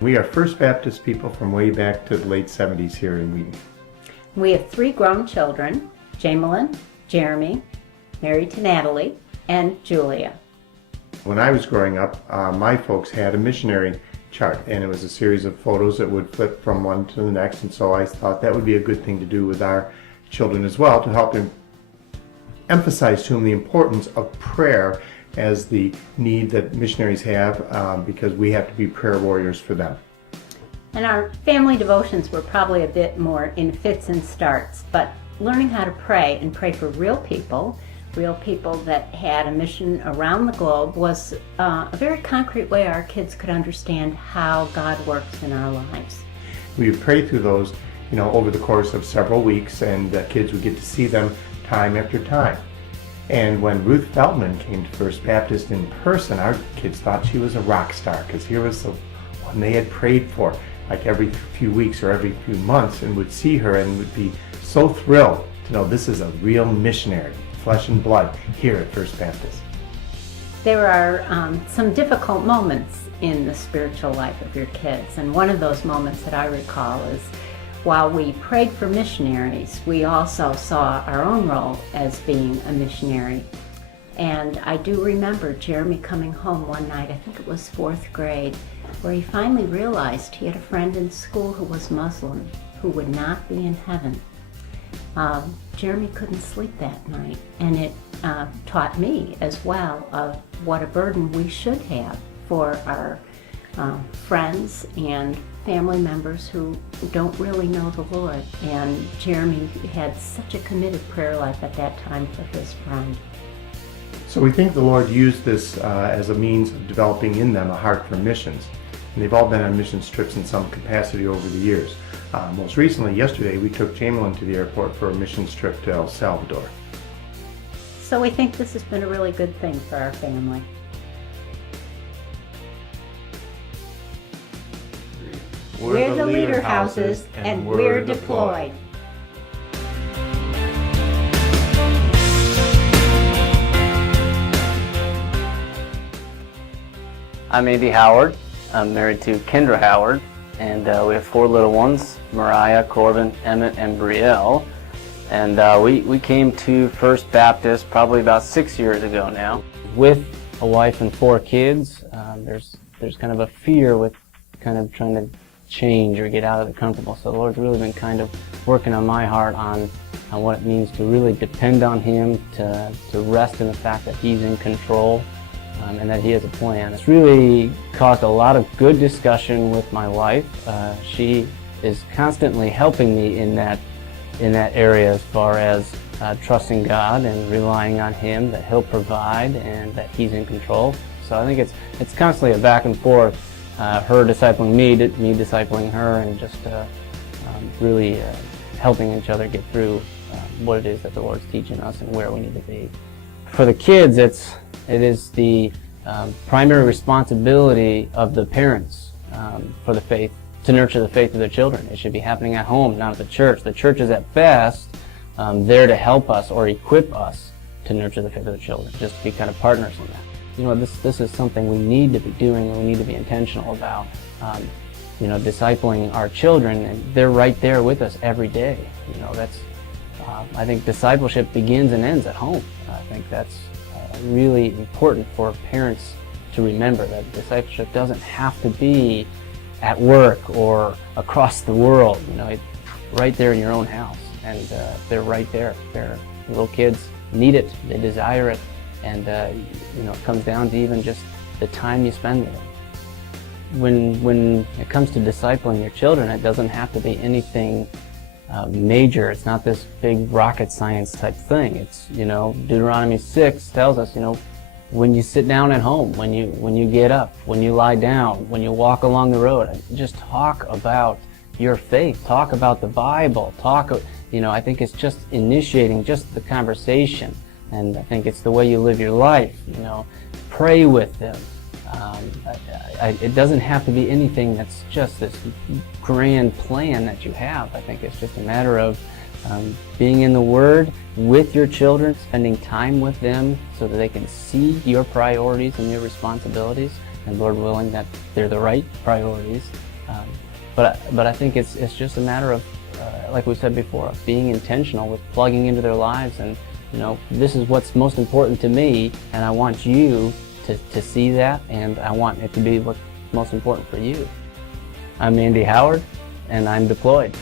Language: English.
We are First Baptist people from way back to the late 70s here in Wheaton. We have 3 grown children, Jamelyn, Jeremy, married to Natalie, and Julia. When I was growing up, my folks had a missionary chart, and it was a series of photos that would flip from one to the next, and so I thought that would be a good thing to do with our children as well, to help them emphasize to them the importance of prayer as the need that missionaries have, because we have to be prayer warriors for them. And our family devotions were probably a bit more in fits and starts, but learning how to pray and pray for real people that had a mission around the globe, was a very concrete way our kids could understand how God works in our lives. We would pray through those, over the course of several weeks, and kids would get to see them time after time. And when Ruth Feldman came to First Baptist in person, our kids thought she was a rock star, because here was the one they had prayed for, like every few weeks or every few months, and would see her and would be so thrilled to know this is a real missionary, flesh and blood, here at First Baptist. There are some difficult moments in the spiritual life of your kids, and one of those moments that I recall is while we prayed for missionaries, we also saw our own role as being a missionary. And I do remember Jeremy coming home one night, I think it was 4th grade, where he finally realized he had a friend in school who was Muslim, who would not be in heaven. Jeremy couldn't sleep that night, and it taught me as well of what a burden we should have for our friends and family members who don't really know the Lord. And Jeremy had such a committed prayer life at that time for his friend. So we think the Lord used this as a means of developing in them a heart for missions. And they've all been on missions trips in some capacity over the years. Most recently, yesterday, we took Jamelyn to the airport for a missions trip to El Salvador. So we think this has been a really good thing for our family. We're the Lederhouses, and we're deployed. I'm Andy Howard. I'm married to Kendra Howard, and we have 4 little ones, Mariah, Corbin, Emmett, and Brielle. And we came to First Baptist probably about 6 years ago now. With a wife and 4 kids, there's kind of a fear with kind of trying to change or get out of the comfortable. So the Lord's really been kind of working on my heart on what it means to really depend on Him, to rest in the fact that He's in control, and that He has a plan. It's really caused a lot of good discussion with my wife. She is constantly helping me in that area as far as trusting God and relying on Him, that He'll provide and that He's in control. So I think it's constantly a back and forth, her discipling me discipling her, and just really helping each other get through what it is that the Lord's teaching us and where we need to be. For the kids, it is the primary responsibility of the parents for the faith, to nurture the faith of their children. It should be happening at home, not at the church. The church is at best there to help us or equip us to nurture the faith of the children, just to be kind of partners in that. This is something we need to be doing, and we need to be intentional about. Discipling our children, and they're right there with us every day. I think discipleship begins and ends at home. I think that's really important for parents to remember, that discipleship doesn't have to be at work or across the world. It's right there in your own house, and they're right there. Their little kids need it, they desire it, and it comes down to even just the time you spend with them. When it comes to discipling your children, it doesn't have to be anything major. It's not this big rocket science type thing. It's, Deuteronomy 6 tells us, when you sit down at home, when you get up, when you lie down, when you walk along the road, just talk about your faith, talk about the Bible, I think it's just initiating just the conversation, and I think it's the way you live your life, pray with them. It doesn't have to be anything that's just this grand plan that you have. I think it's just a matter of being in the Word with your children, spending time with them so that they can see your priorities and your responsibilities, and Lord willing that they're the right priorities, But I think it's just a matter of, like we said before, of being intentional with plugging into their lives, and this is what's most important to me, and I want you to see that, and I want it to be what's most important for you. I'm Andy Howard, and I'm deployed.